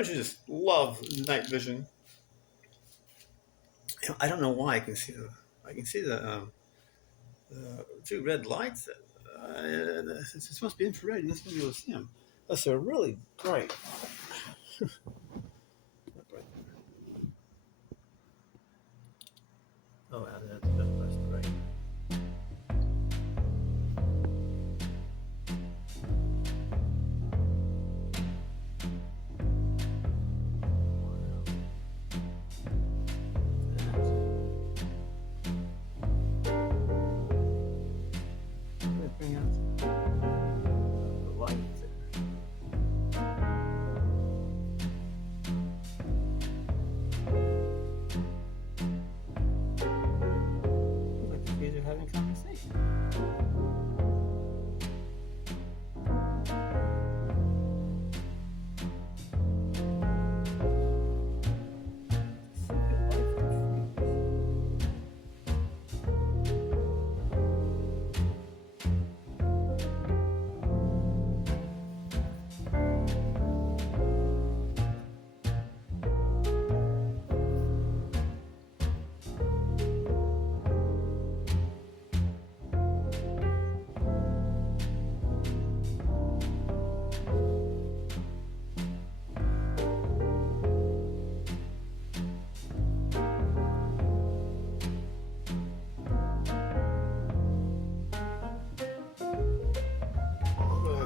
Don't you just love night vision? I don't know why I can see the two red lights. This must be infrared. You're not supposed to be able to see them. Unless they're really bright. Oh, that's right. Bring out the lights there. Looks like the kids are having a conversation.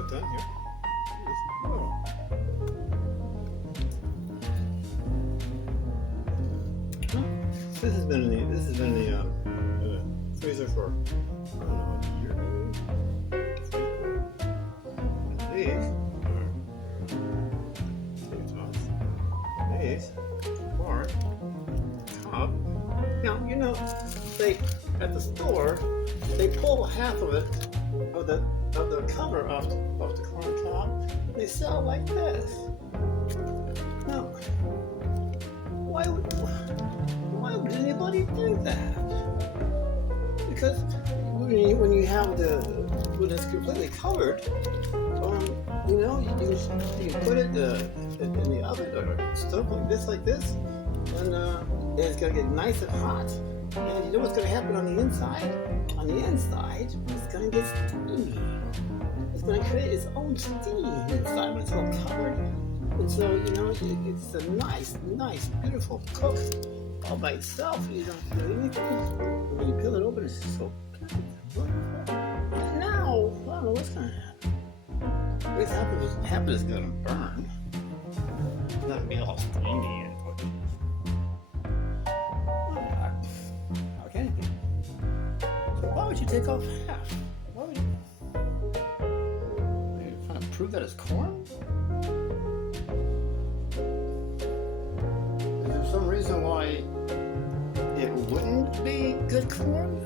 Done here. This has been the freezer for I don't know, a year maybe. These are top. Now they at the store they pull half of it of the cover off the corn top. They sell like this. Now, why would anybody do that? Because when you have when it's completely covered, you can put it in the oven or stove like this, and it's gonna get nice and hot. And you know what's gonna happen on the inside? On the inside, it's gonna get steamy. It's gonna create its own steam inside when it's all covered. And so, it's a nice, beautiful cook all by itself. You don't do anything. When you peel it open, it's so beautiful. But now, I don't know what's gonna happen. This happen is gonna burn. It's not gonna be all steamy and okay. So why would you take off half? Why would you? Are you trying to prove that it's corn? Is there some reason why it wouldn't be good corn?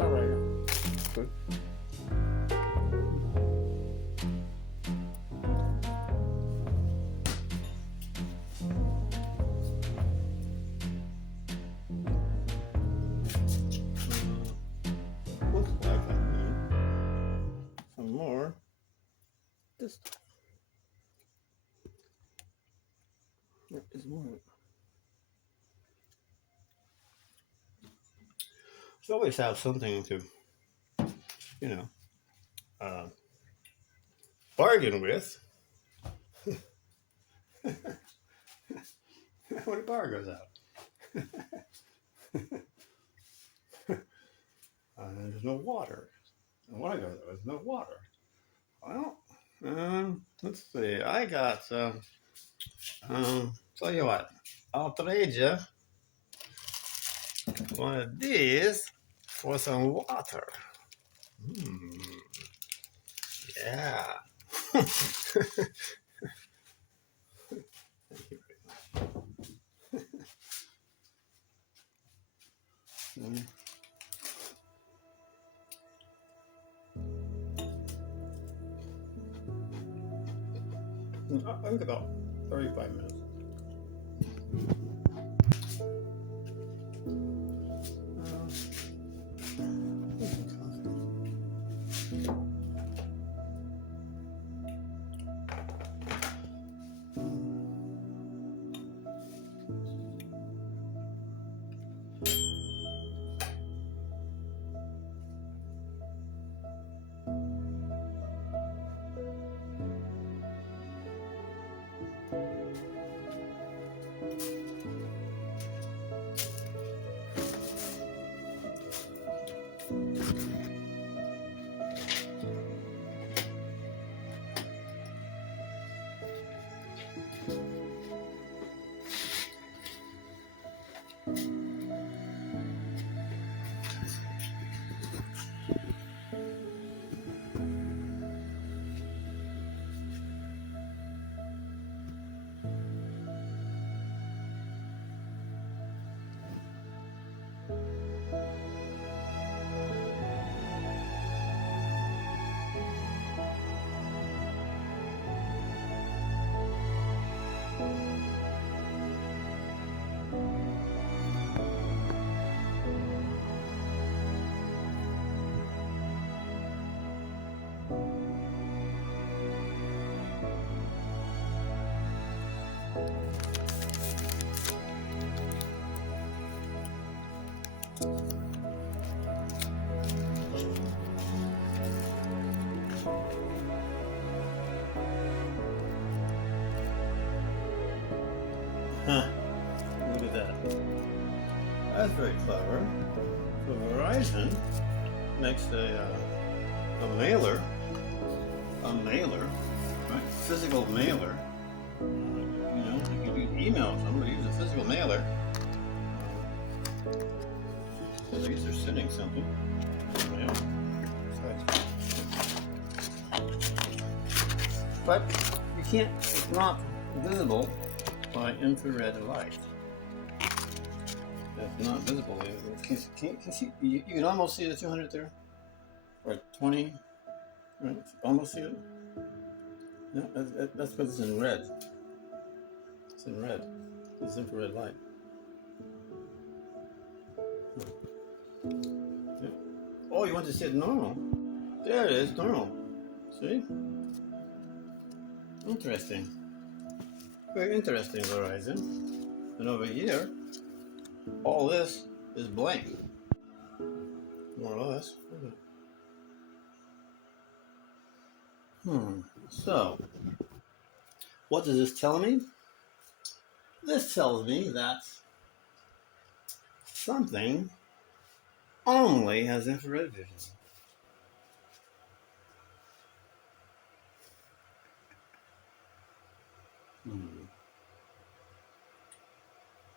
All right. Good. Looks like I need some more. This there is more. You always have something to, bargain with. When the bar goes out. There's no water. And when I go there, there's no water. Well, let's see. I got, tell you what, I'll trade you one of these for some water. Yeah. Thank you very much. I think about 35 minutes. Huh. Look at that. That's very clever. So Verizon makes a mailer, right? Physical mailer. You can email somebody, use a physical mailer. I guess they're sending something. Yeah. But you can't, it's not visible by infrared light. It's not visible. You can almost see the 200 there? Or 20? Right? Almost see it? No, that's because it's in red. It's in red. It's infrared light. Yeah. Oh, you want to see it normal? There it is, normal. See? Interesting. Very interesting, Verizon. And over here, all this is blank. More or less. So, what does this tell me? This tells me that something only has infrared vision.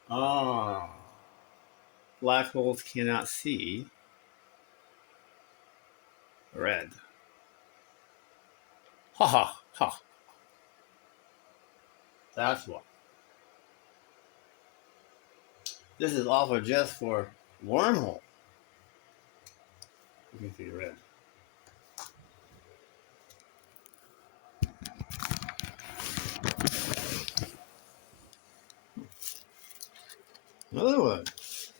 Ah, black holes cannot see red. Ha ha ha. That's what. This is also just for wormhole. You can see red. Another one.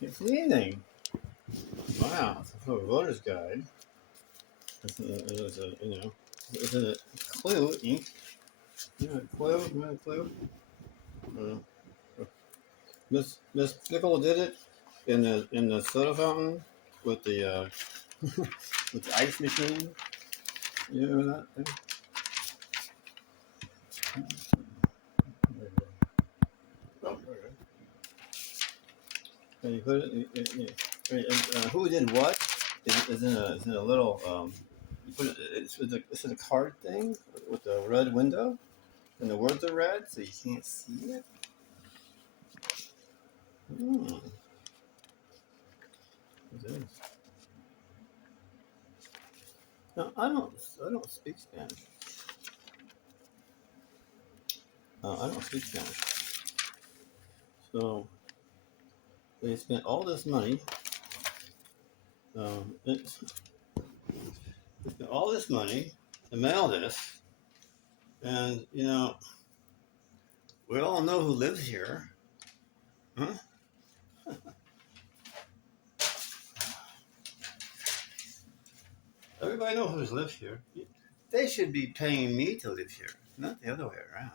It's leaning. Wow, it's a voter's guide. It's a clue ink. Clue. Miss Pickle did it in the soda fountain with the with the ice machine. You remember that thing? Oh, okay. And you put it. Who did what is in a little. You put it. It's a card thing with a red window, and the words are red, so you can't see it. It is. No, I don't speak Spanish. I don't speak Spanish. So they spent all this money. They spent all this money to mail this, and We all know who lives here. Huh? Everybody knows who lives here. They should be paying me to live here, not the other way around.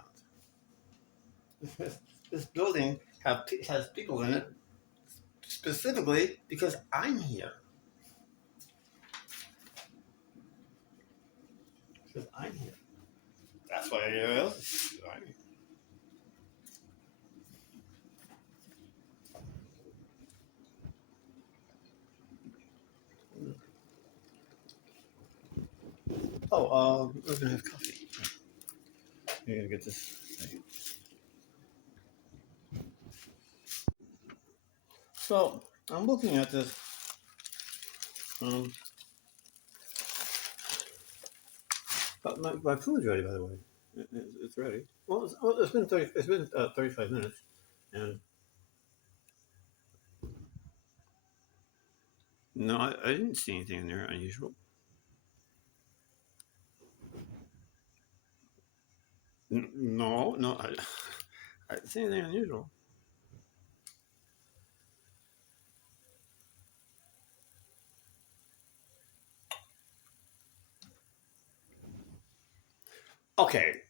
This building has people in it specifically because I'm here. Because I'm here. That's why everybody else is I'm here. Oh, we're gonna have coffee. You're gonna get this thing. So I'm looking at this. My food's ready, by the way. It's ready. Well, it's been 35 minutes, and no, I didn't see anything in there unusual. No, I didn't see anything unusual. Okay.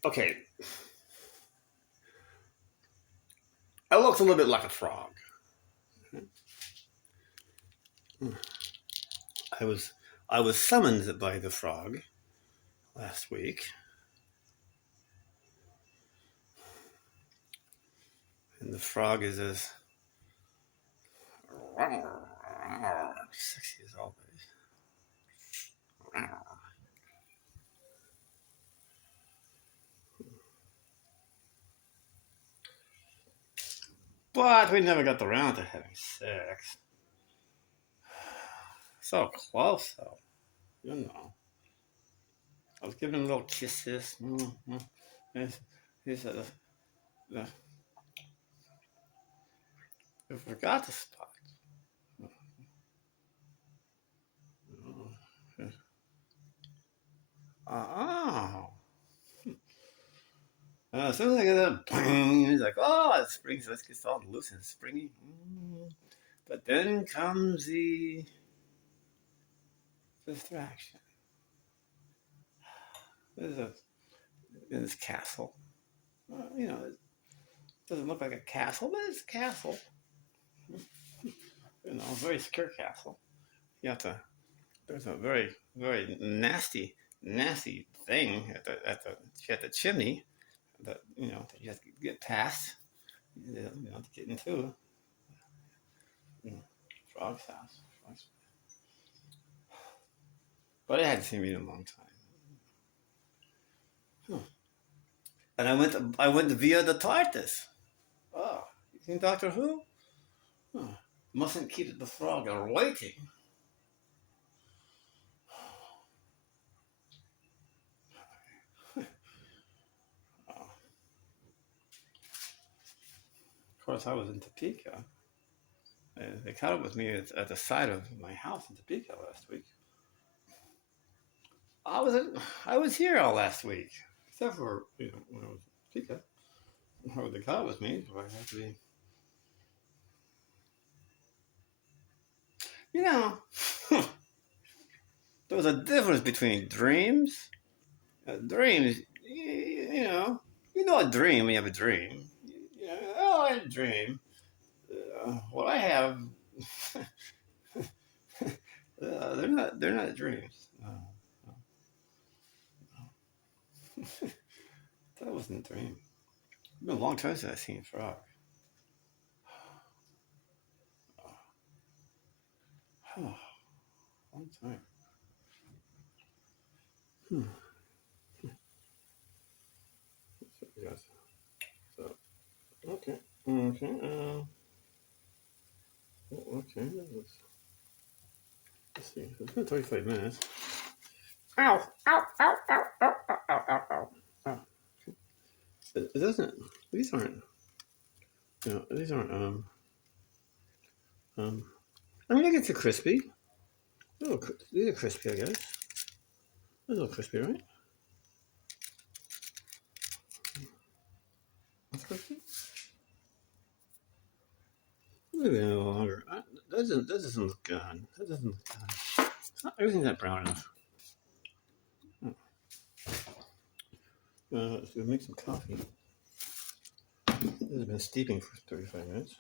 I looked a little bit like a frog. I was I was summoned by the frog last week, and the frog is as sexy as always. But we never got around to having sex. So close, though. You know. I was giving him little kisses. He said, I forgot to stop. Oh. As soon as I get that, bang, he's like, oh, it springs. Let's get all loose and springy. But then comes the distraction. There's in this castle. You know, it doesn't look like a castle, but it's a castle. You know, a very secure castle. You have to. There's a very nasty thing at the chimney that you know that you have to get past. You know, to get into. Frog's house. But I hadn't seen me in a long time. And I went via the TARDIS. Oh, you seen Doctor Who? Mustn't keep the frog waiting. Of course, I was in Topeka. They caught up with me at the side of my house in Topeka last week. I was here all last week, except for when I was in Topeka. They caught up with me, so I had to be. You know, there was a difference between dreams. Dreams, you know a dream when you have a dream. Oh, I had a dream. What I have, they're not dreams. That wasn't a dream. It's been a long time since I've seen a frog. Long time. Yes. So, okay. Okay. Let's see. It's been 35 minutes. Ow! Ow! Ow! Ow! Ow! Ow! Ow! Ow! Ow! Ow. It doesn't. These aren't. These aren't. I mean, I get too crispy. These are crispy, I guess. They're a little crispy, right? That's crispy. Maybe a little longer. That doesn't look good. That doesn't look good. Everything's not brown enough. Let's go make some coffee. This has been steeping for 35 minutes.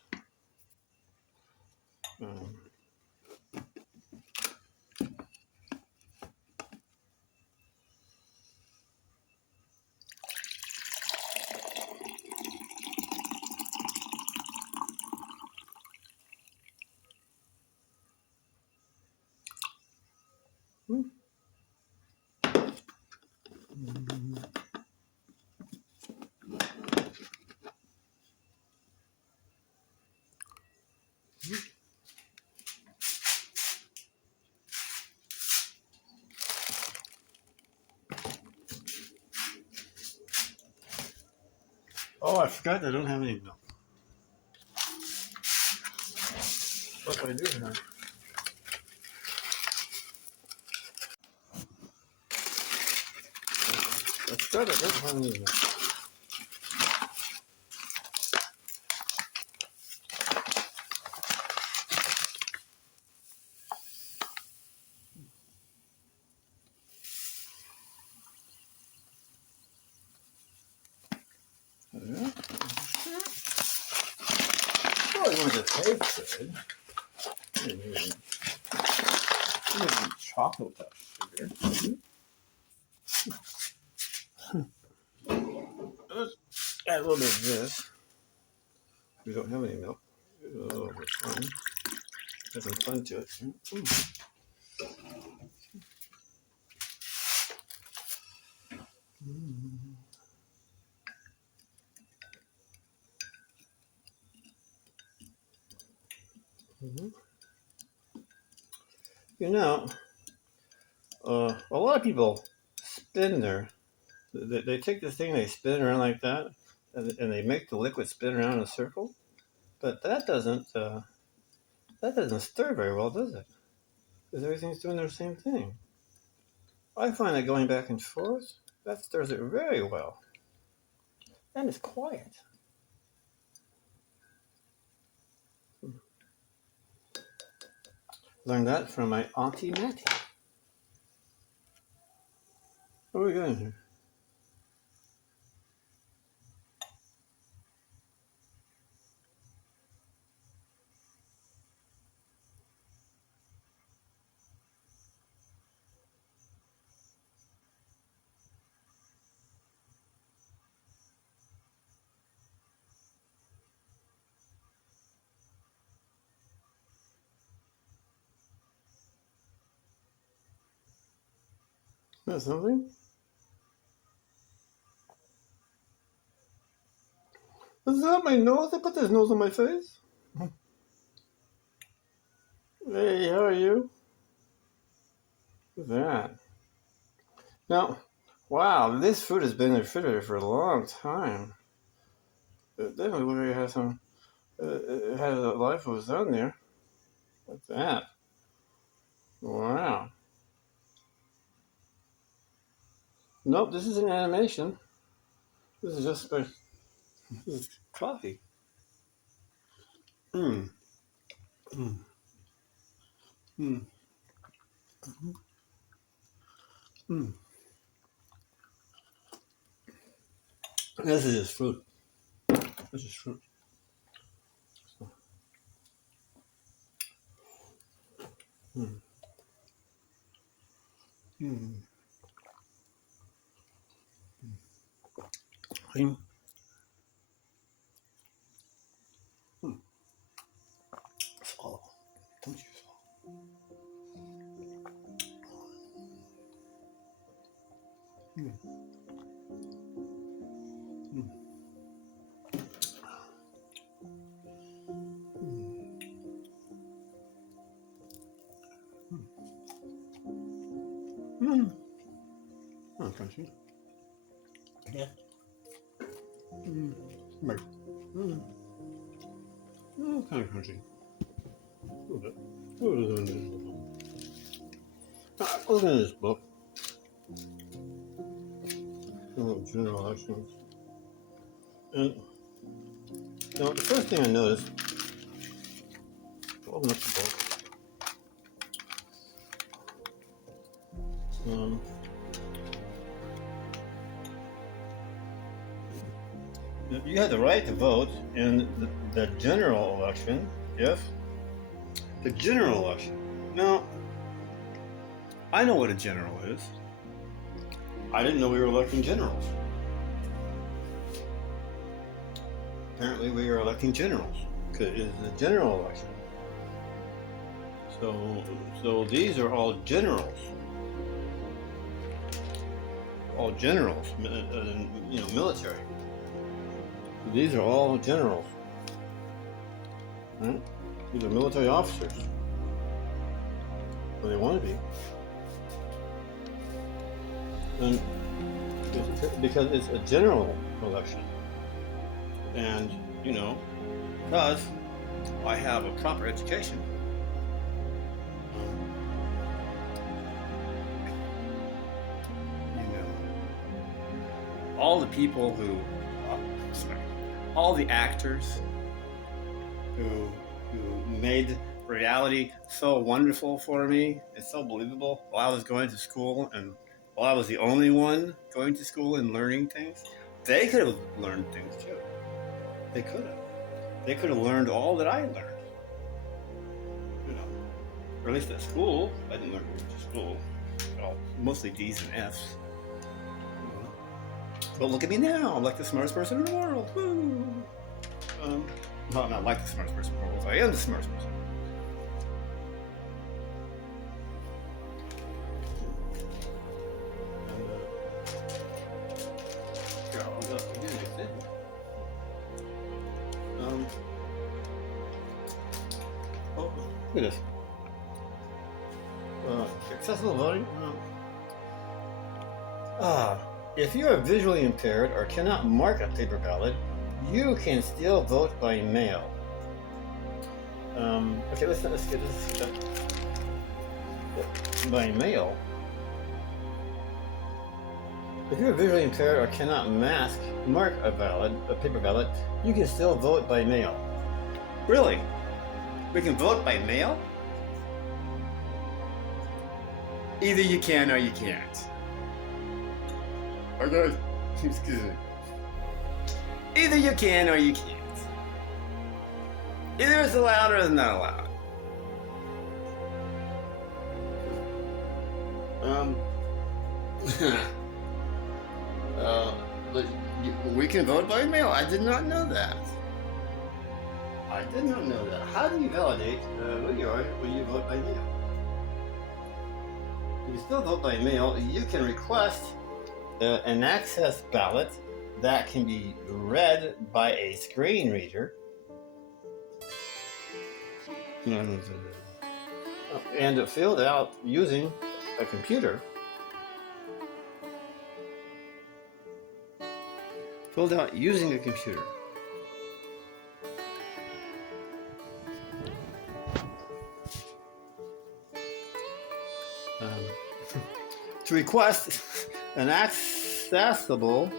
Oh, I forgot I don't have any milk. What do I do here? I forgot I don't have any milk. Yeah. Well, I want to taste good. Maybe chocolate sugar. Let's add a little bit of this. We don't have any milk. A little bit of fun. Add some fun to it. You know, a lot of people spin they take this thing, they spin around like that, and they make the liquid spin around in a circle. But that doesn't stir very well, does it? Because everything's doing their same thing. I find that going back and forth, that stirs it very well. And it's quiet. Learned that from my Auntie Mattie. What are we doing here? Is that something? Is that my nose? I put this nose on my face. Hey, how are you? What's that? Now, wow, this food has been in the refrigerator for a long time. It definitely looks like it has some. It has a life was on there. What's that? Wow. Nope, this isn't animation. This is just this is coffee. Mmm. Mmm. Mmm. Mmm. This is just fruit. This is fruit. Mmm. Mmm. Cream. Mmm. Swallow. Don't you swallow. Mmm. Mmm. Mmm. Oh, crunchy. Yeah. Mmm. Right. Mmm. Oh, kind of crunchy. A little bit. A little bit. Looking at this book, general elections, and the first thing I noticed open up the book. You have the right to vote in the general election if the general election. Now, I know what a general is. I didn't know we were electing generals. Apparently, we are electing generals because it is the general election. So these are all generals. All generals, military. These are all generals. Right? These are military officers. Or they want to be. And because it's a general election. And, because I have a proper education, all the people who, all the actors who made reality so wonderful for me and so believable while I was going to school and while I was the only one going to school and learning things, they could have learned things too. They could have. They could have learned all that I learned. Or at least at school. I didn't learn much at school. Well, mostly D's and F's. But look at me now. I'm like the smartest person in the world. Woo! Well, I'm not like the smartest person in the world. I am the smartest person. Look at this. Accessible voting? If you are visually impaired or cannot mark a paper ballot, you can still vote by mail. Okay, let's get this done. By mail. If you are visually impaired or cannot mark a paper ballot, you can still vote by mail. Really? We can vote by mail? Either you can or you can't. Okay, excuse me. Either you can or you can't. Either it's allowed or it's not allowed. We can vote by mail. I did not know that. I did not know that. How do you validate who you are when you vote by mail? You can still vote by mail. You can request an access ballot that can be read by a screen reader. And filled out using a computer. Filled out using a computer. To request an accessible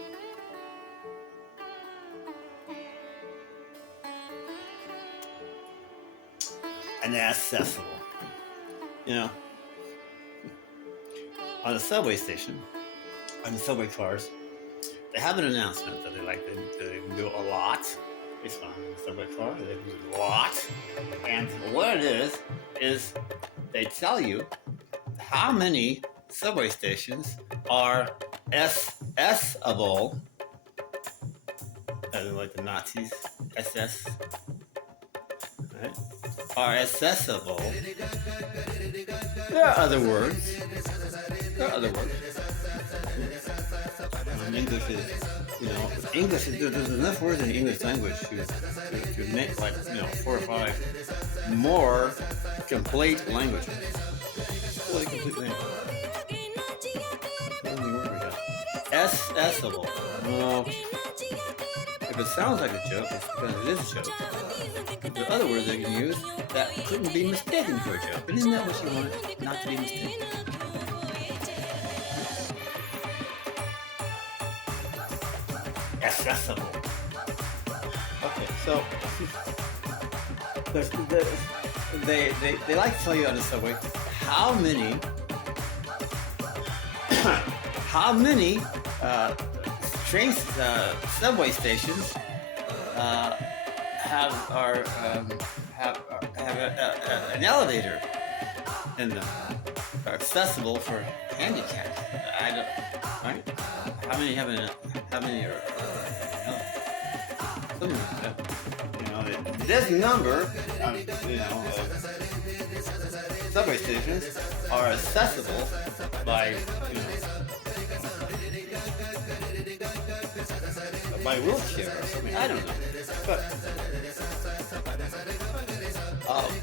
on a subway station, on the subway cars, they have an announcement that they can do a lot. It's on the subway car, they can do a lot. And what it is they tell you how many subway stations are accessible, as in like the Nazis, SS, right? Are accessible. There are other words. English is, there's enough words in the English language to make 4 or 5 more complete languages. Fully complete language. How many words we have? Accessible. Well, if it sounds like a joke, it's because it is a joke. The other words they can use that couldn't be mistaken for a joke. And isn't that what you want? Not to be mistaken. Accessible. Okay, so they like to tell you on the subway how many how many subway stations have an elevator in them, are accessible for handicapped. I don't, right? How many have how many are something like that. This number of subway stations are accessible by by wheelchair or something. I don't know, but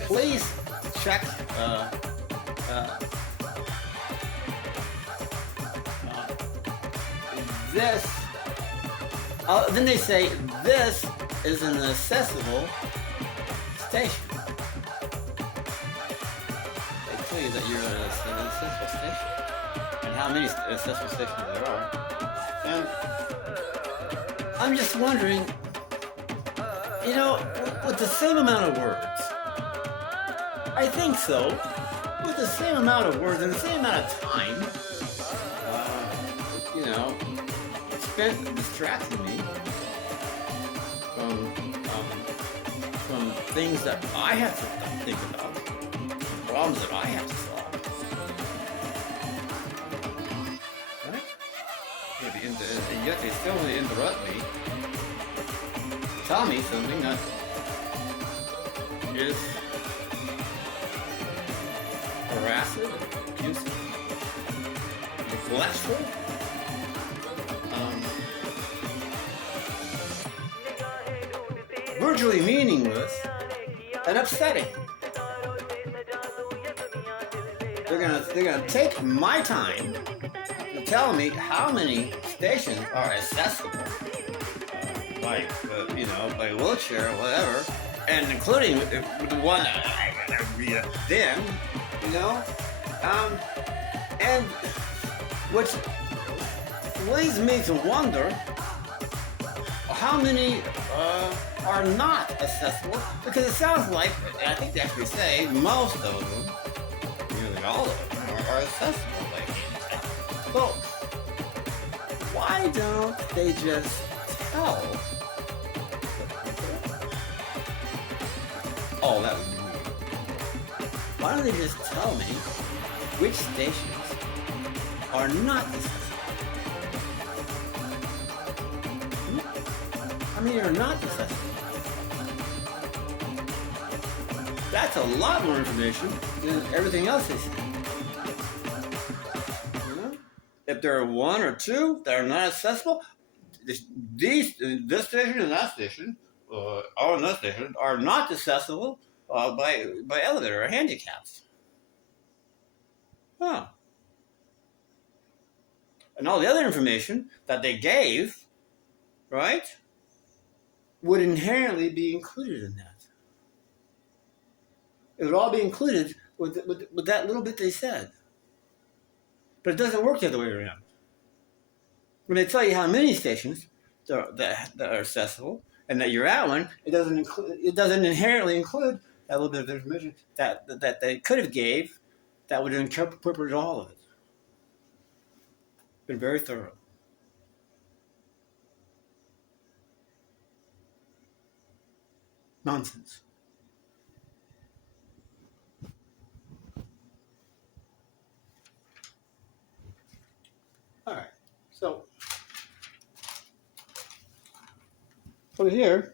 please check. This. Then they say this is an accessible station. They tell you that you're an accessible station, and how many accessible stations there are. And I'm just wondering, with the same amount of words, I think so, with the same amount of words and the same amount of time, spent distracting me from things that I have to think about, problems that I have to solve. Right? Yet they still want to interrupt me, tell me something that is harassing, abusive, neglectful. Virtually meaningless and upsetting. They're gonna take my time to tell me how many stations are accessible, by wheelchair or whatever, and including the one then, and which leads me to wonder how many are not accessible, because it sounds like, I think they actually say, most of them, nearly all of them, are accessible by handicapped. So, why don't they just tell? Oh, that would be weird. Why don't they just tell me which stations are not accessible? How many are not accessible? That's a lot more information than everything else they say. If there are one or two that are not accessible, this station and that station, or that station, are not accessible by elevator or handicaps. Huh. And all the other information that they gave, right, would inherently be included in that. It would all be included with that little bit they said. But it doesn't work the other way around. When they tell you how many stations that are accessible and that you're at one, it doesn't inherently include that little bit of information that they could have gave that would incorporate all of it. Been very thorough. Nonsense. All right, so over here,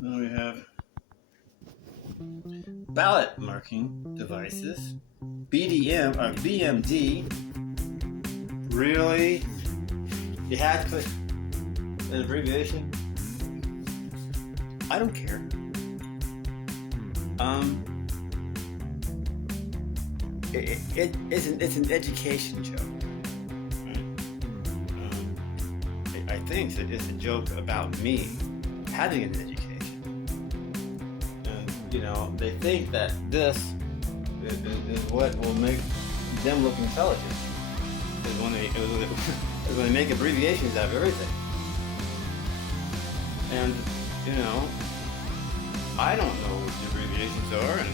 now we have ballot marking devices, BDM or BMD. Really? You had to put an abbreviation? I don't care. It's an education joke. Right? I think it's a joke about me having an education. And, they think that this is what will make them look intelligent. Is when they make abbreviations out of everything. And, I don't know what the abbreviations are, and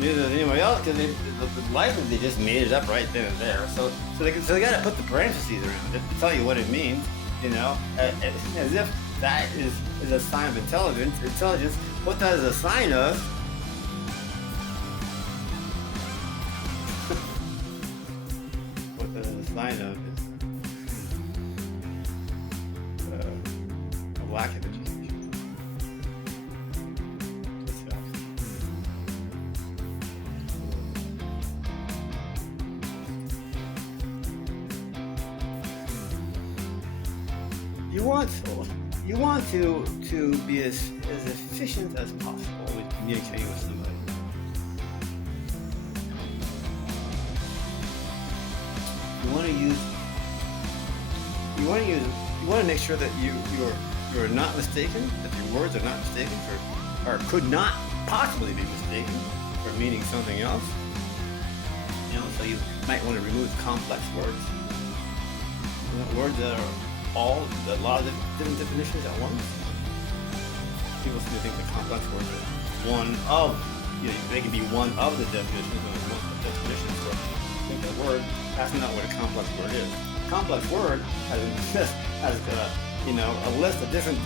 neither does anybody else, because likely they just made it up right then and there. So they got to put the parentheses around it to tell you what it means, as if that is a sign of intelligence. Intelligence. What that is a sign of? What that is a sign of is a lack of education. You want to be as efficient as possible with communicating with somebody. You want to make sure that you're not mistaken, that your words are not mistaken, or could not possibly be mistaken for meaning something else. So you might want to remove complex words. Words that are a lot of different definitions at once. People seem to think that complex words are one of, they can be one of the definitions, or most of the definitions. So I think the word, that's not what a complex word is. A complex word has a list of different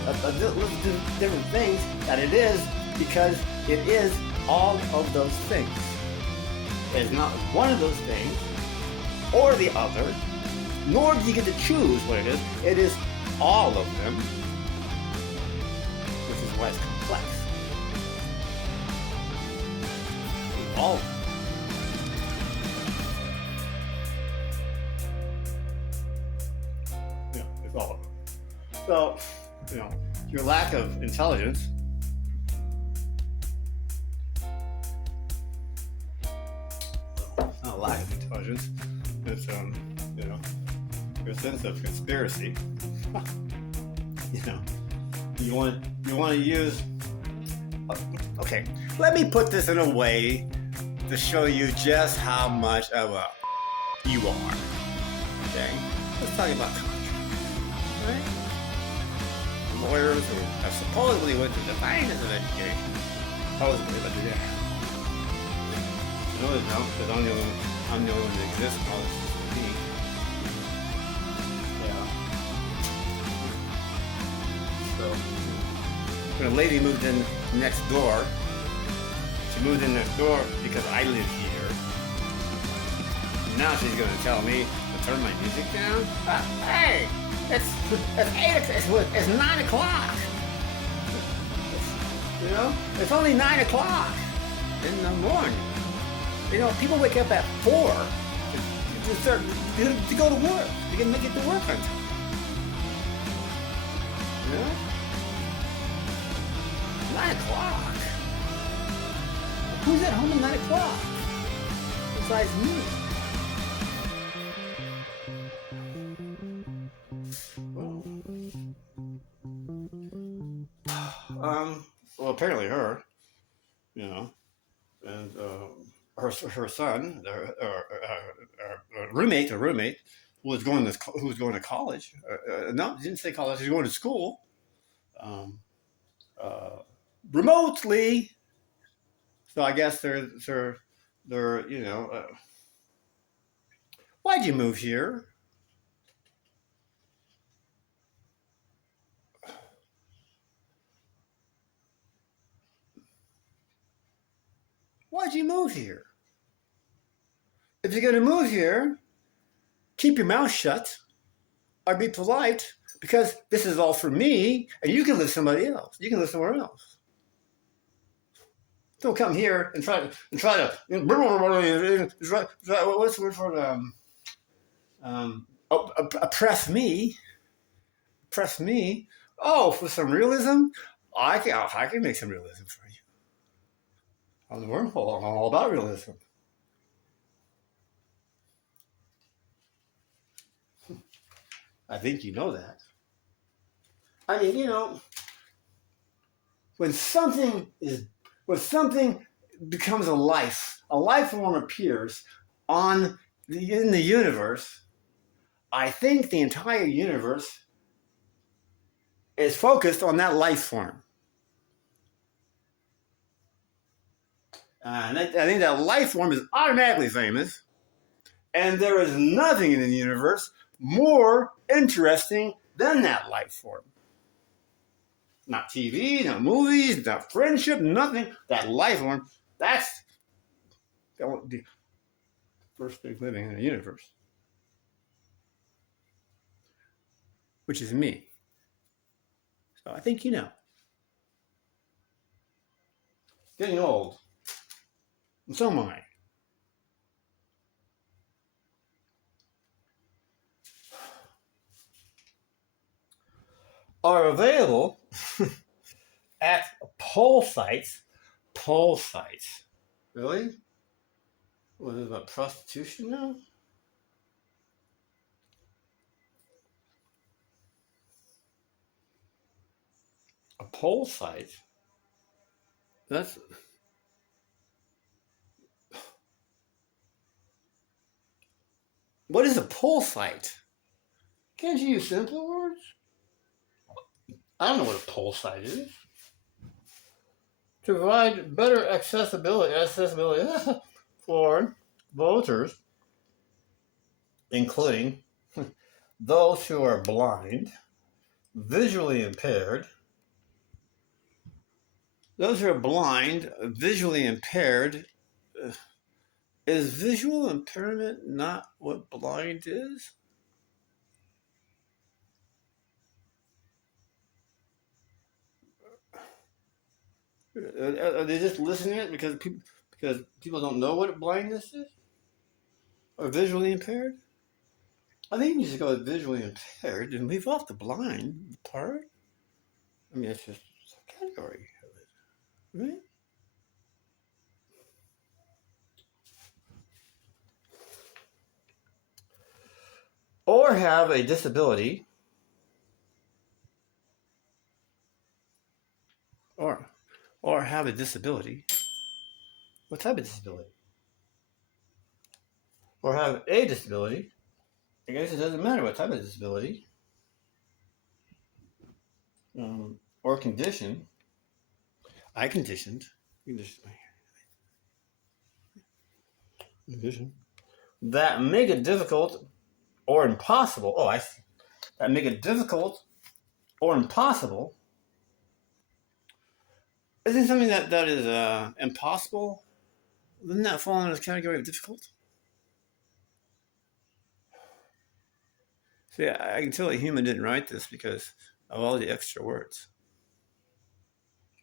things that it is, because it is all of those things. It is not one of those things or the other, nor do you get to choose what it is. It is all of them, which is why it's complex. It's all of them. Yeah, it's all of them. So, your lack of intelligence it's not a lack of intelligence. It's your sense of conspiracy. You want to use. Okay, let me put this in a way to show you just how much of a you are. Okay, let's talk about contracts. Right? Lawyers who have supposedly went to the finest of education. Supposedly, but they didn't. Because I'm the only one that exists in all this. When a lady moved in next door, she moved in next door because I live here. Now she's going to tell me to turn my music down? Hey, it's 9 o'clock. It's only 9 o'clock in the morning. People wake up at 4 to go to work. You can make it to work on time. 9 o'clock? Who's at home at 9 o'clock? Besides me. Well, apparently her, and her son, her roommate, who was going to college. No, didn't say college. He was going to school. Remotely. So I guess they're why'd you move here? Why'd you move here? If you're gonna move here, keep your mouth shut or be polite, because this is all for me, and you can live somebody else. You can live somewhere else. Don't come here and try to what's the word for oppress me. Oppress me. Oh, for some realism, I can make some realism for you. I'm all about realism. I think you know that. I mean, when something becomes a life form appears in the universe, I think the entire universe is focused on that life form. And I think that life form is automatically famous. And there is nothing in the universe more interesting than that life form. Not TV, not movies, not friendship, nothing. That life form, that's the first thing living in the universe, which is me. So I think you know. Getting old. And so am I. Are available at poll sites. Poll sites. Really? What is it about prostitution now? A poll site? That's. What is a poll site? Can't you use simpler words? I don't know what a poll site is. To provide better accessibility for voters, including those who are blind, visually impaired. Those who are blind, visually impaired. Is visual impairment not what blind is? Are they just listening to it because people don't know what blindness is? Or visually impaired? I think you just go with visually impaired and leave off the blind part. I mean, it's just a category of it, right? Or have a disability, or have a disability. What type of disability? Or have a disability. I guess it doesn't matter what type of disability. Or condition. I conditioned. Condition. That make it difficult or impossible. Oh, I see. That make it difficult or impossible. Isn't something that is impossible? Doesn't that fall into the category of difficult? See, I can tell a human didn't write this because of all the extra words.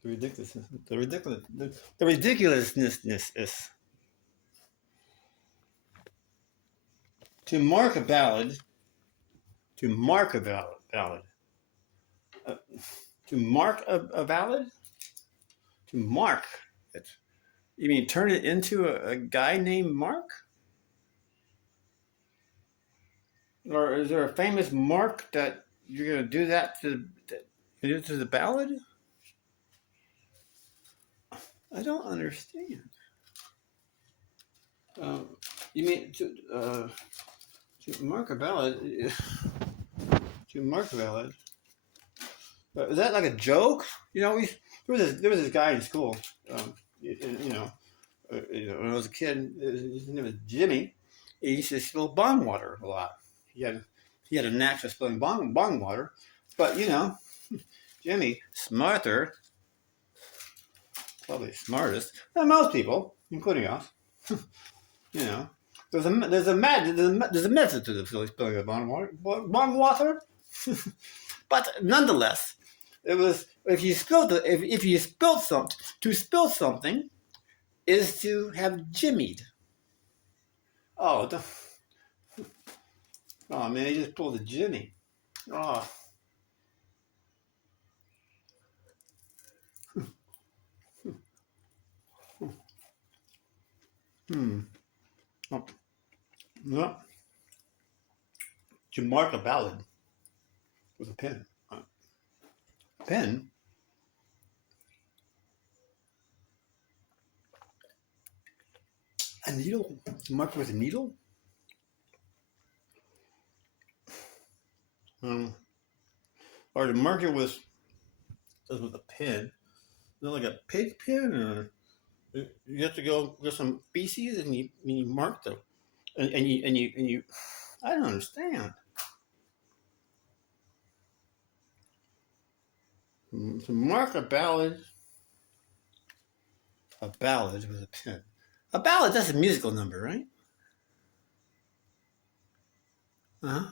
The ridiculousness is to mark a ballad. To mark a ballad. To mark a ballad. To mark it. You mean turn it into a guy named Mark? Or is there a famous Mark that you're going to do that to the ballad? I don't understand. You mean to mark a ballad? To mark a ballad? Is that like a joke? You know, there was this guy in school. When I was a kid, his name was Jimmy. He used to spill bong water a lot. He had a knack for spilling bong water, but Jimmy, smarter, probably smartest than most people, including us. There's a method to the spilling of bong water, but nonetheless, it was if you spilled something, to spill something is to have jimmied. Oh, oh man, he just pulled a jimmy. Oh. Oh. Yeah. To mark a ballad with a pen. Pen? A needle? To mark with a needle? Or to mark it with a pen? Is it like a pig pen, or You have to go get some species and you mark them, and you. I don't understand. To mark a ballad with a pen. A ballad, that's a musical number, right? Uh-huh.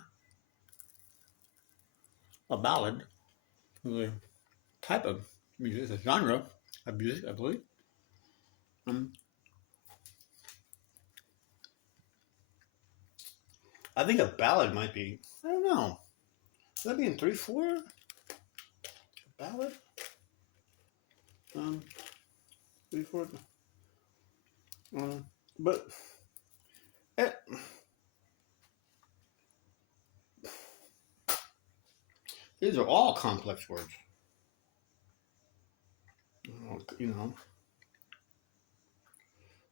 A ballad is a type of music, it's a genre of music, I believe. Um, I think a ballad might be, I don't know, would that be in 3/4? A ballad? 3/4? But eh, these are all complex words. You know,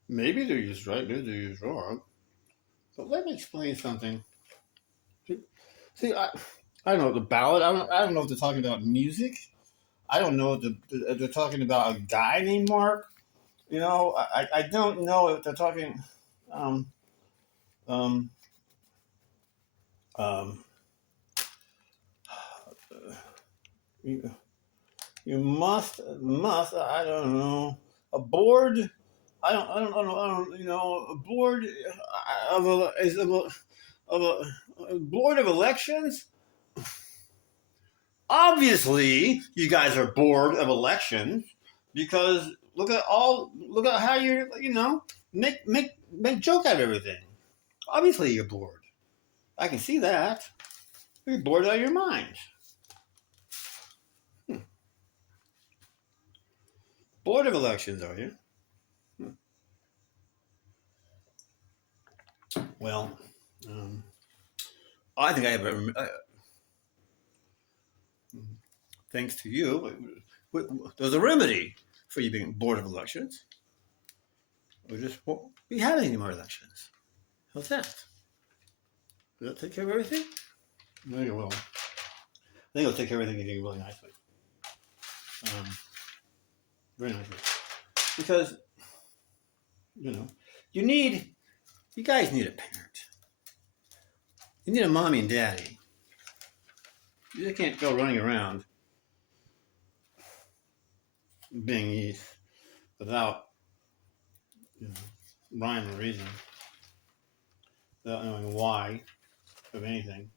maybe they're used right, maybe they're used wrong. But let me explain something. See, I don't know the ballad. I don't know if they're talking about music. I don't know if they're talking about a guy named Mark. You know, I don't know if they're talking. Um, um, um, you, you must I don't know a board. I don't you know a board of a board of elections. Obviously, you guys are bored of elections because look at how you know make joke out of everything. Obviously, you're bored. I can see that. You're bored out of your mind. Hmm. Bored of elections, are you? Well, um, I think I have thanks to you, there's a remedy for you being bored of elections. We just won't be having any more elections. How's that? Does that take care of everything? I think it will. I think it'll take care of everything really nicely. Um, very nicely. Because, you know, you need, you guys need a parent. You need a mommy and daddy. You just can't go running around being youth without, you know, rhyme or reason, without knowing why of anything.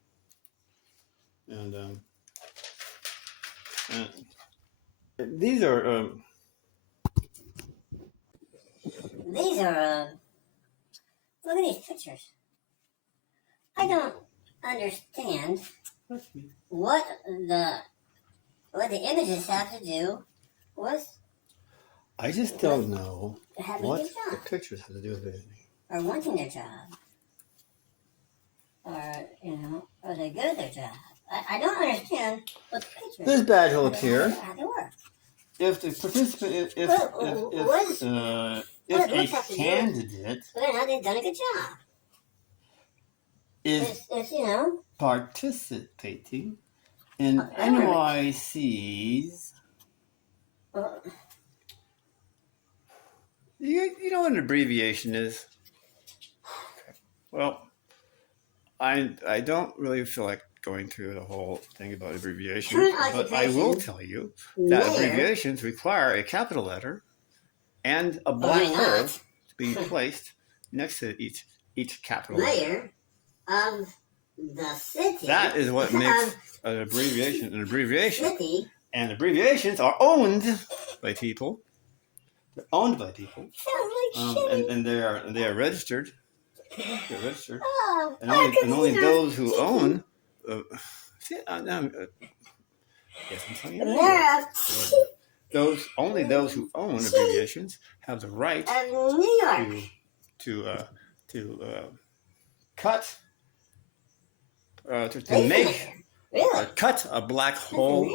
And, these are, These are, look at these pictures. I don't understand what the images have to do with I just don't know having what a the job pictures have to do with anything. or wanting their job or, you know, are they good at their job? I don't understand what the pictures. This badge will appear how they work. if the participant, if a candidate Whether or not they've done a good job. is You know, participating in NYC's. You know what an abbreviation is? Well, I don't really feel like going through the whole thing about abbreviations, but I will tell you that abbreviations require a capital letter and a black hole to be placed next to each capital letter. Of the city. That is what makes an abbreviation an abbreviation. City. And abbreviations are owned by people. They're owned by people. Sounds like and they are registered. They're registered. Oh, and only those who own. Yes, I'm telling you. Only those who own abbreviations have the right to cut. To make cut a black hole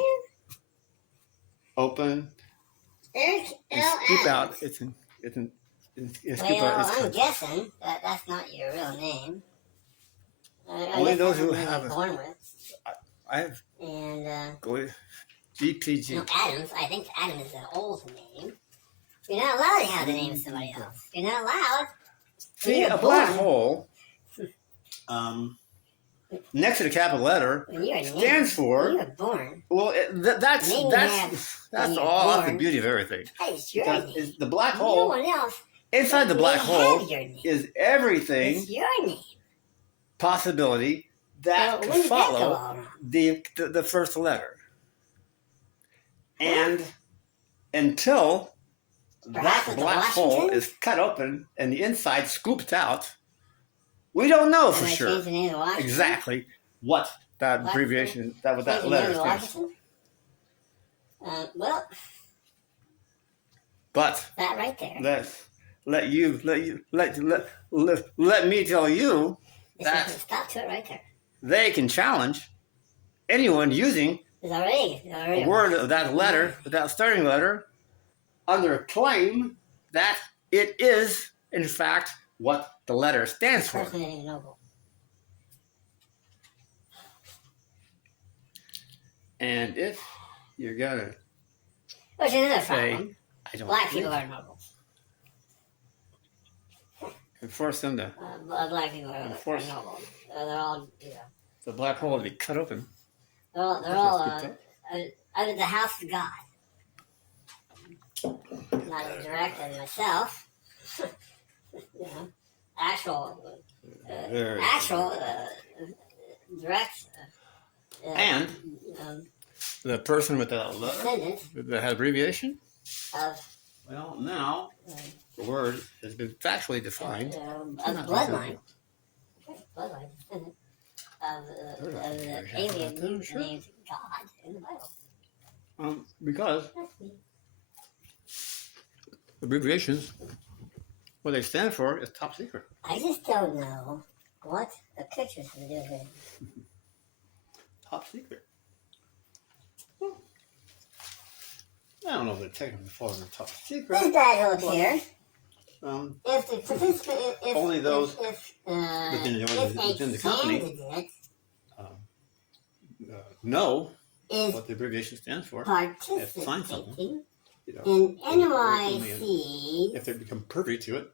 open and scoop out I'm guessing that that's not your real name. Only those who have born with. I have and go to GPG. No, Adams. I think Adams is an old name. You're not allowed to have the name of somebody else. You're not allowed. See, a black hole, next to the capital letter, stands for. When you were born. Well, that's all. That's the beauty of everything. That is your Because name. the black No hole, one else. inside the black hole, Have your name. is everything It's your name. possibility that When can did that go follow all wrong? the first letter. And until Perhaps that with the black hole Washington? is cut open and the inside scooped out, we don't know for Am I sure changing the name of Washington? exactly what that What? abbreviation, what that Changing the letter name of stands for. Washington? Well, But that right there. let me tell you that Stop to it right there. they can challenge anyone using It's already a word of that letter, that starting letter, under a claim that it is, in fact, what the letter stands for. Personally noble. And if you're gonna Which is another say, problem. I don't Black think, people are noble. and force them to, Black people are Enforce. noble. They're all, you know, the black hole to be cut open. they're all under the house of God. Not as direct as myself. You know, actual direct. And the person with that letter, Descendant that had abbreviation, of well, now the word has been factually defined. of bloodline. Bloodline descendant of the alien named God in the Bible. Because That's me. abbreviations, what they stand for is top secret. I just don't know what the pictures are doing. Top secret. Well, I don't know if they're technically falling under top secret. This guy over here, if the participant, if Only those if within the company candidate know is what the abbreviation stands for. Find something. participating You know, in NYC. if they become privy to it,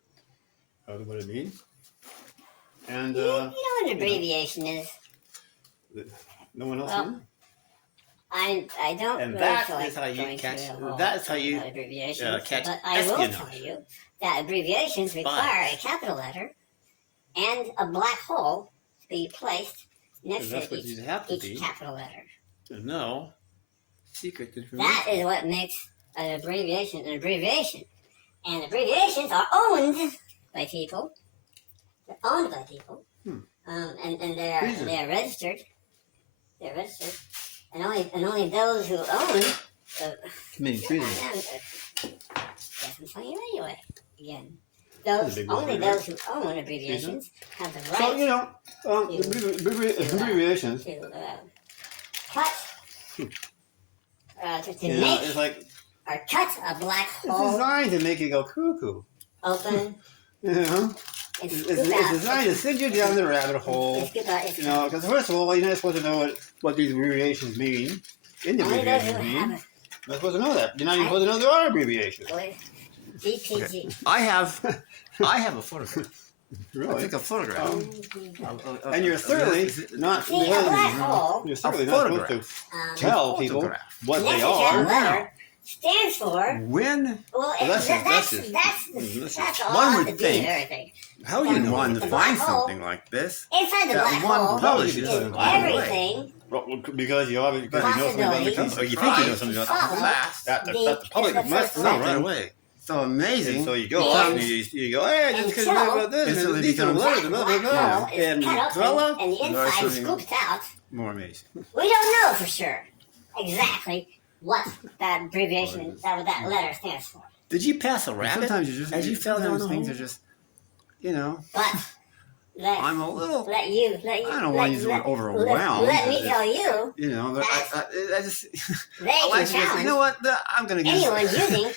what it means. And You know what an abbreviation is? no one else Well, knows. I don't And really that feel like is how you going catch- through the whole that is how thing you, about abbreviations, catch but I will espionage. tell you that abbreviations require a capital letter and a black hole to be placed next And that's to what you have to be. each capital letter. To know secret information. That is what makes an abbreviation an abbreviation. And abbreviations are owned by people. They're owned by people. And they are registered. They're registered. And only those who own Committing treason. Yes, I'm telling you anyway. Again. Those big only word, those who own abbreviations have the right So, you know, abbreviations, to cut to you know, make it's like, or cut a black it's hole designed to make you go cuckoo. open You know? and It's scoop out. designed to send you down the rabbit hole. And scoop out. You know, because first of all, you're not supposed to know what these abbreviations mean. In the Only those who abbreviations mean. have You're not supposed to know that. You're not even supposed to know there are abbreviations. DPG. I have a photograph. Really? I took a photograph. And you're certainly not. See, a black hole You're certainly not supposed to tell people what next they to that are. letter stands for. When? Well, That's that's all one I would have to do think. and everything. How would you The want to black find hole- something like this? Inside the That black one hole publishes is it right away. everything. Well, because you obviously know something about the company, or you think you know something about the Follow that the the public must first know letter. right away. So amazing. And so you go Yeah. off and you go, hey, I just couldn't know about this. Until And it these are becomes- letters, blah, blah, Black blah. hole is And cut open Nutella? and the inside Narcissism. scooped out. More amazing. We don't know for sure exactly what that abbreviation, that letter stands for. Did you pass a rabbit? Sometimes you just, as you fell down sometimes the things hole? are just, you know, But I'm a little, let you. I don't want you to get overwhelmed. Let me tell you, you know, but I just, they I can like to just, challenge you know what, I'm going to get anyone using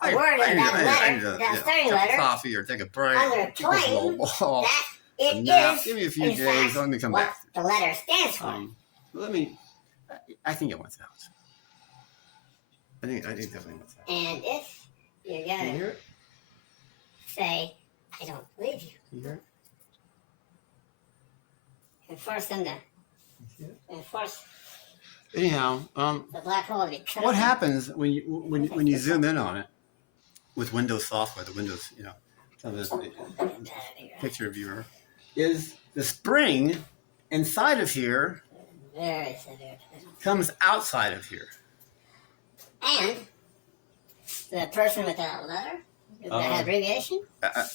a word in that letter, that starting letter, coffee or take a break. under a Take a little claim ball. that it Now, is give me a few in days, fact let me come what back. the letter stands for. I think it went out. I think definitely went out. And if you're Can you gonna hear it? say, I don't believe you. Can you hear it? And force them to, See it? and force Anyhow, the black hole to be cut what open. happens when you zoom in on it with Windows software, the Windows, some of this picture viewer, is the spring inside of here Very severe. comes outside of here. And the person with that letter, that abbreviation,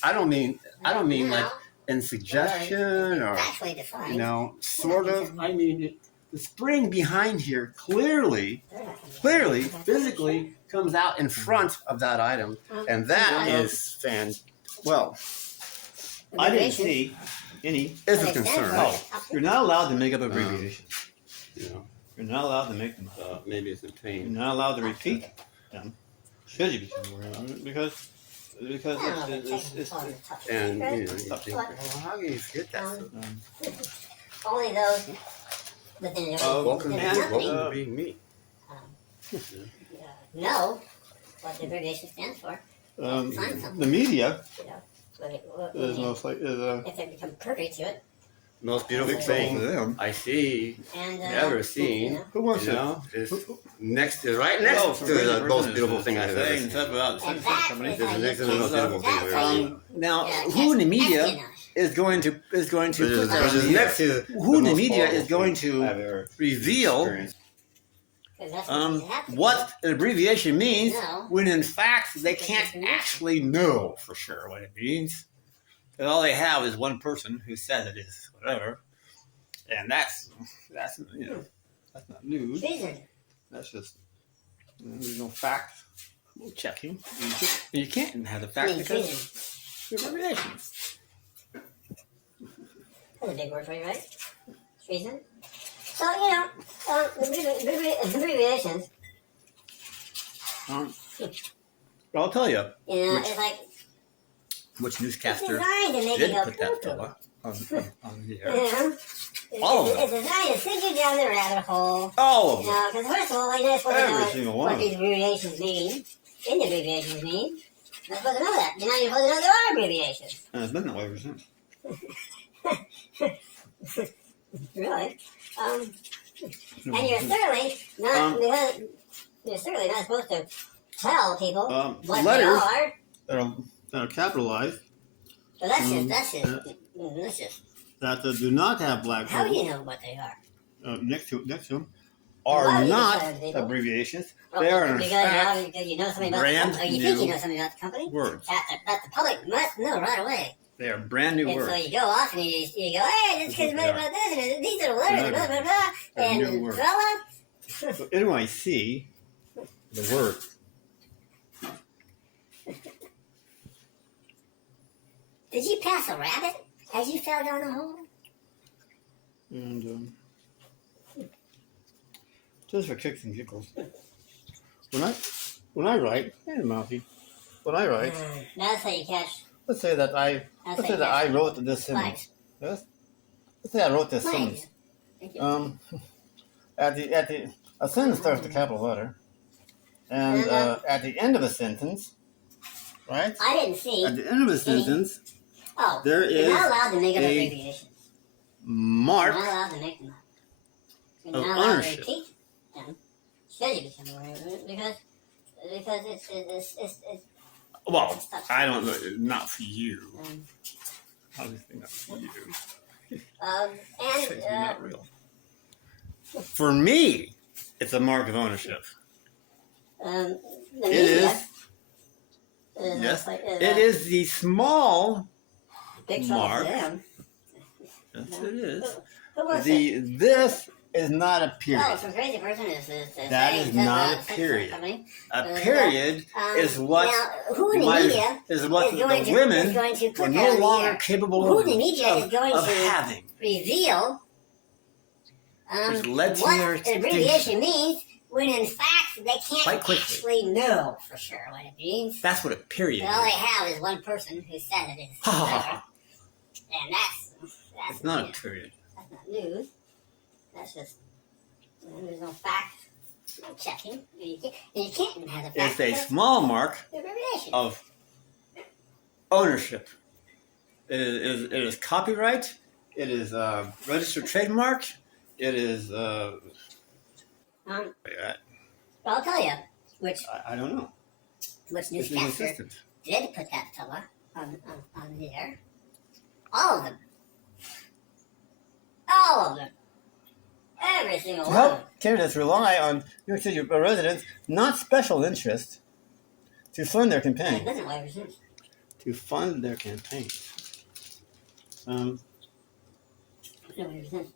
I don't mean now, like in suggestion or actually defined. sort of. I mean the spring behind here clearly, physically comes out in front of that item, and that is well. I didn't see any is a concern. Oh, you're not allowed to make up abbreviations. You're not allowed to make them up. Maybe it's a You're pain. not allowed to repeat them. Should you be aware of it? Because it's And you think, well, how can you forget that? Only those within your Welcome company to being me. know what the abbreviation stands for. the media is If most they become privy to it, Most beautiful for thing them. I see, and ever seen, Who wants is right next Oh, to the most beautiful thing I've ever seen. About the And Simpsons that company. is This how is you next to the most can- beautiful thing I've that's ever how seen. you- Now, yeah, who in the catch media espionage. is going to put that Which is on next here? to Who in the most media horrible is going thing to I've ever reveal experienced. 'Cause that's what you have to what an abbreviation means No. when in fact they can't actually know for sure what it means. And all they have is one person who says it is whatever, and that's that's not do. news. Treason. That's just there's no fact checking. You can't have the fact Mean because treason. there's abbreviations. That's a big word for you, right? Treason. So, abbreviations, I'll tell you it's like, which it's newscaster designed to make you did go put that poo-poo. fella on the air. You know? All of It's designed to send you down the rabbit hole. All of You them. know, because first of all, you're not supposed to Every know single what one. these abbreviations mean. In the abbreviations mean. You're not supposed to know that. You're not even supposed to know there are abbreviations. And it's been that way ever since. Really. And you're certainly not because you're certainly not supposed to tell people what letters they are. that are capitalized So that's just. that do not have black How do holes you know what they are? next to them Why are do you not tell people? abbreviations. Oh, They are in because fact you know something about brand the company. Or you think you new know something about the company. words. That the public must know right away. They are brand new And words. so you go off and you go, hey, this kid's mad about this, and these are the letters, and blah, blah, blah. They're new And words. fella, So NYC, the word. did you pass a rabbit as you fell down the hole? And just for kicks and giggles. When I write, hey Mouthy, when I write, That's how you catch let's say that I wrote this sentence. flags. Let's say I wrote this Flags. sentence. Thank you. A sentence starts with a capital letter, and at the end of a sentence, right? I didn't see. At the end of a sentence, Oh, there you're is not allowed to make up a abbreviations. mark You're not allowed to make them up. You're of not allowed ownership. to repeat them. Should you become aware of it? Because it's Well, I don't know. Not for you. Obviously not for you. Because you're and not real. For me, it's a mark of ownership. the It media is. Yes. It is the small big mark. trouble for them. Yes, it is. Who was it? This is not a Oh, period. some crazy person is That saying is that not about a sex period. company. A period is what Now, who in the my- media is what is going the to, women is going to were put no that on the longer air? capable Who in the media is of going to having. reveal Which led to what their an extinction. abbreviation means when in fact they can't Quite quickly. actually know for sure what it means. That's what a period But all they is. have is one person who said it is. Ha, ha, ha, whatever. ha. And that's It's not you know, a period. that's not news. That's just there's no fact checking. You can't have the It's fact a because small mark the abbreviation. of ownership. It is copyright. It is registered trademark. It is. Well, I'll tell you which I don't know. which It's newscaster inconsistent. did put that fella on there. All of them. All of them. Every single To one. help candidates rely on New York City residents, not special interests, to fund their campaign. It doesn't waive resist. To fund their campaign. No waive resist.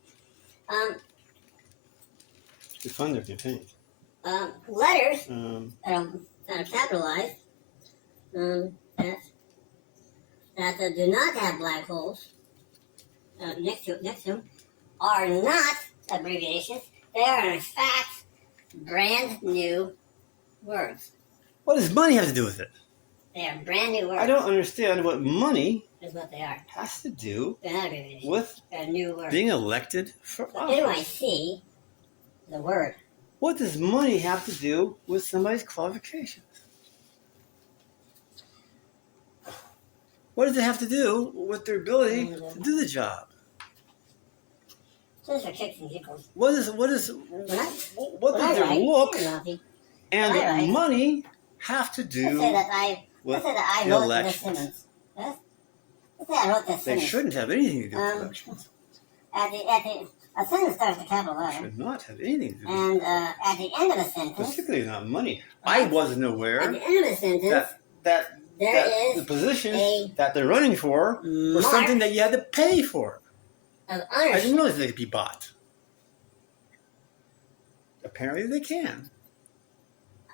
To fund their campaign. Letters that are capitalized that do not have black holes next to them are not abbreviations. They are in fact brand new words. What does money have to do with it? They are brand new words. I don't understand what money Is what they are. has to do They're not abbreviations. with They're new words. being elected for So office. NYC, the word. What does money have to do with somebody's qualifications? What does it have to do with their ability to do the job? Those are kicks and giggles. What does When I their write, look here, Ralphie, and when I write, money have to let's do say that I with wrote this elections? sentence. Let's say I wrote this They sentence. shouldn't have anything to do with elections. A sentence starts with a capital They letter, should not have anything to do with and at the end of the sentence, particularly not money. I wasn't at aware the end of the sentence, that there the is positions a that they're running for were mark something that you had to pay for. of I didn't ownership. realize they could be bought. Apparently they can.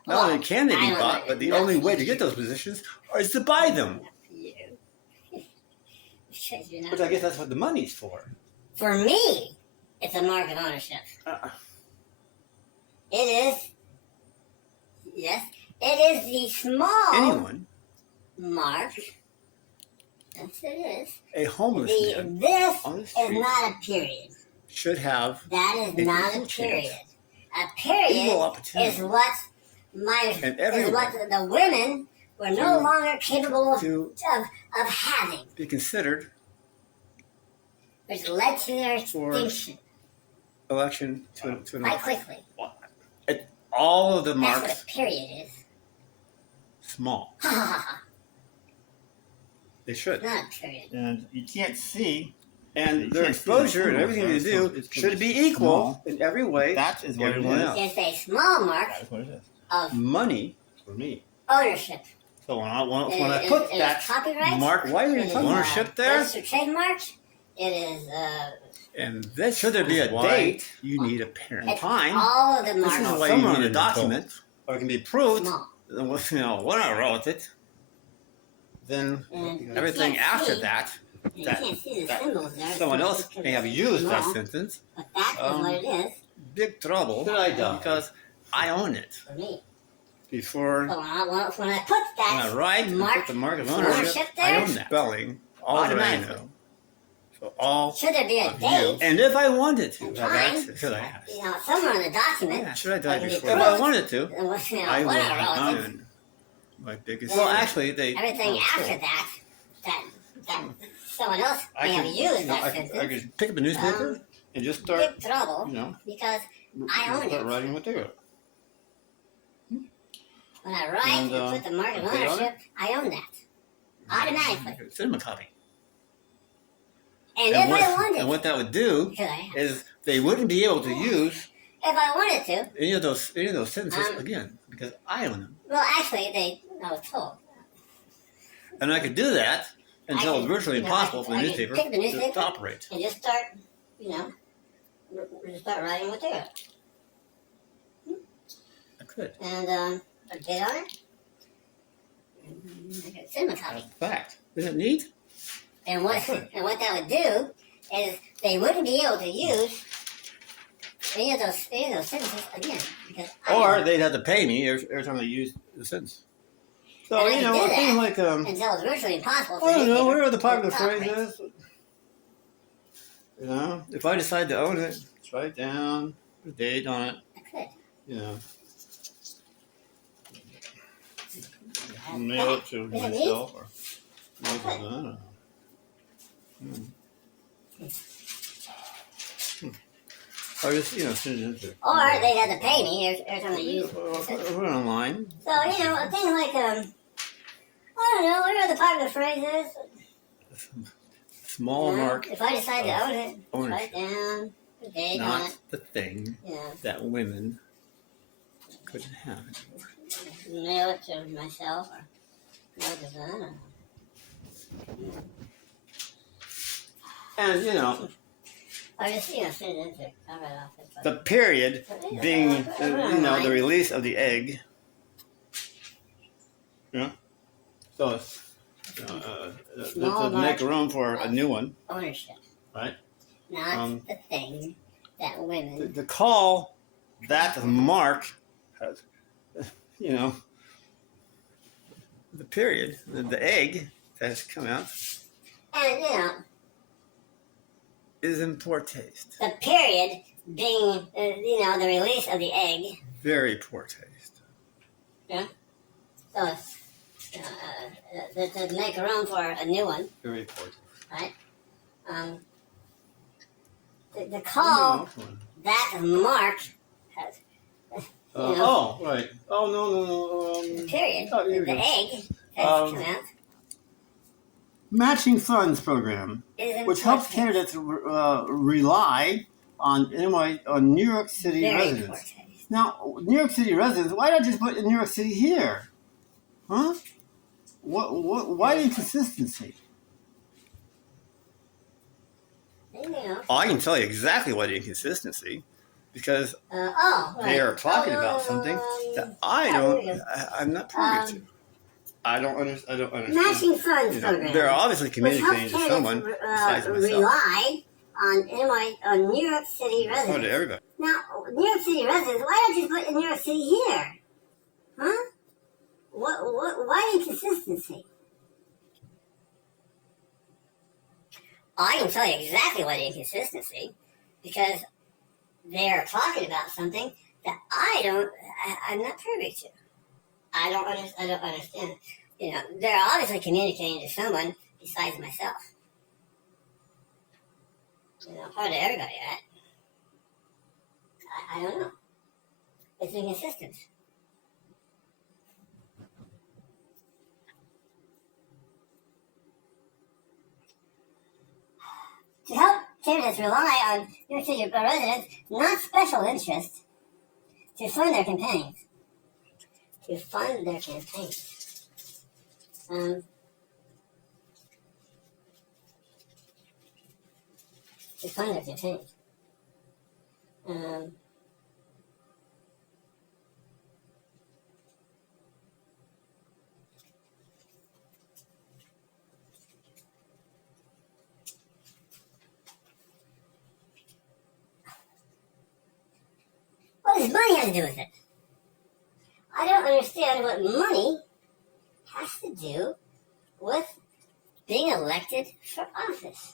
Not Well, only can they I be don't bought, know. but the only way to get those positions is to buy them. Which I guess that's what the money's for. For me, it's a mark of ownership. It is, yes, it is the small Anyone, mark. Yes, it is. a homeless man This on the is street not a period. should have That is not a equal period. chance. A period Equal opportunity. is what And is everyone what the women were no longer capable to of having, be considered which led to their For- extinction election to an quite quickly. all of the That's what marks a period is. small. Ha ha ha. They should. Not a period. And you can't see. And You their can't see exposure the and everything they symbol, do so it's should be small. equal in every way. That is what it Everyone is. else. It's a small mark That's what it is. of Money for me. ownership. So when I It put is that copyright. mark, why It is is, ownership there? registered trademarks. It is And this should there be a why date? You need a parent it's time. all of the This marks is why why you somewhere on need the an adult. document, or it can be proved. small. When I wrote it, then And you everything can't after see- that, And you that- can't see the that symbols there. someone because else it's may have used that small, sentence. But that is what it is Big trouble. Should I die? Because I own it. for me. Before So when I put when I that write and mark put the mark of of ownership, ownership I there, own that. Spelling all that I Automatically. know. So all should there be a of date? you. And if I wanted to, And have time. access, should I ask? You know, somewhere in the document. Yeah, should I die that can be before? If proved, I wanted to, you know, I when would I have wrote it, done my biggest. Well, Well, actually, they. everything oh, after cool. that someone else I may have could, used you know, that I sentence. could pick up a newspaper and just start, Big trouble you know, because I own start it. writing what they wrote. When I write And, and put the mark of put it on ownership, I own that automatically. Send them a copy. And And if what, I wanted, and what that would do could I? is they wouldn't be able to use If I wanted to, any of those sentences again because I own them, well, actually, I was told. and I could do that until it's virtually you know, impossible for the I could newspaper pick the newspaper to operate. and just start, just start writing what they wrote. I could. And a date on it. I could send them a copy. That's a fact. Isn't it neat? And what that would do is they wouldn't be able to use any of those sentences again because I Or own they'd have to pay me every time they use the sentence. So, And I you can know, do a thing that like, until it's virtually impossible for I don't know, newspaper whatever the to popular phrase operate. is. You know, if I decide to own it, just write it down, put a date on it, I could. you know. Mail it to myself or I don't know. Or just, send it into. Or they'd have to pay me every time they use it. We're online. So, things like, I don't know, what are the popular phrases? Small mark. If I decide to own it, ownership. write down the date on Not it. the thing that women couldn't have anymore. Mail it to myself or mail it to I don't know. And, Or just, send it into cover it off. the period being, the release of the egg. Yeah. So, to make room for a new one. Ownership. Right. Not the thing that women. To call that mark, the period, the egg that has come out, And, is in poor taste. the period being, the release of the egg. Very poor taste. Yeah. So it's, to make room for a new one. Very poor taste. Right? To call that mark has, oh, right. Oh, no. the period, oh, the egg has come out. Matching funds program, which helps candidates rely on New York City Very residents. poor taste. Now, New York City residents, why not just put New York City here? Huh? Why the inconsistency? I can tell you exactly what the inconsistency, because they are talking about something that I'm not privy to. I don't understand. Matching funds program. They're obviously communicating to someone besides myself. Rely on New York City residents. Oh, to everybody. Now, New York City residents, why don't you put New York City here? Huh? Why inconsistency? I can tell you exactly what the inconsistency, because they're talking about something that I'm not privy to. I don't understand. They're obviously communicating to someone besides myself. Probably everybody, right? I don't know. It's inconsistent. To help candidates rely on New York City residents, not special interests, to fund their campaigns. To fund their campaigns. To fund their campaigns. What does money have to do with it? I don't understand what money has to do with being elected for office.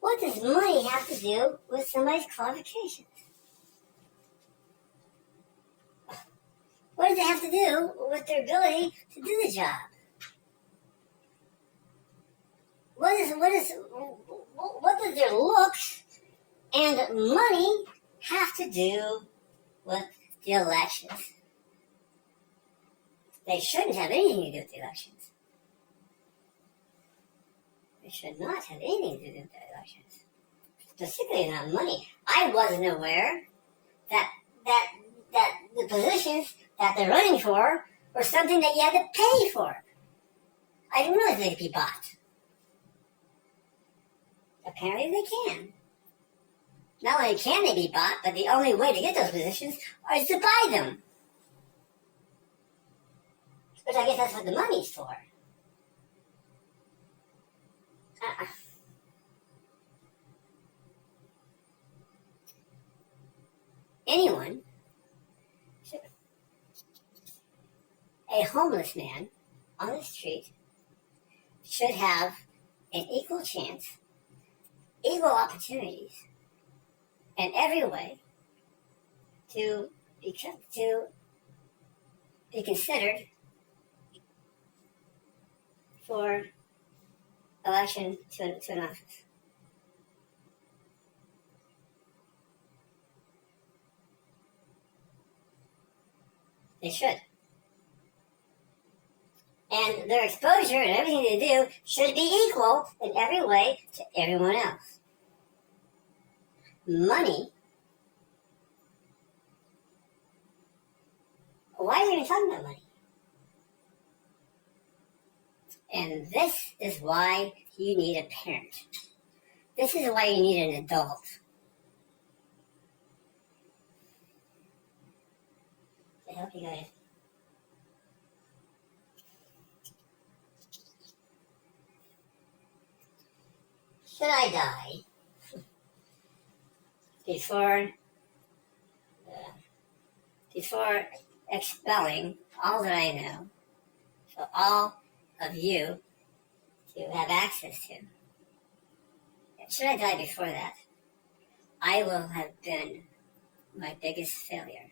What does money have to do with somebody's qualifications? What does it have to do with their ability to do the job? What does their looks and money have to do with the elections? They shouldn't have anything to do with the elections. They should not have anything to do with the elections. Specifically not money. I wasn't aware that the positions that they're running for were something that you had to pay for. I didn't realize they could be bought. Apparently they can. Not only can they be bought, but the only way to get those positions is to buy them. Which I guess that's what the money's for. Anyone, a homeless man on the street, should have an equal chance, equal opportunities, in every way to be considered for election to an office. They should. And their exposure and everything they do should be equal in every way to everyone else. Money. Why are you even talking about money? And this is why you need a parent. This is why you need an adult. I hope you guys. Should I die before expelling all that I know, so all of you to have access to? Should I die before that, I will have been my biggest failure.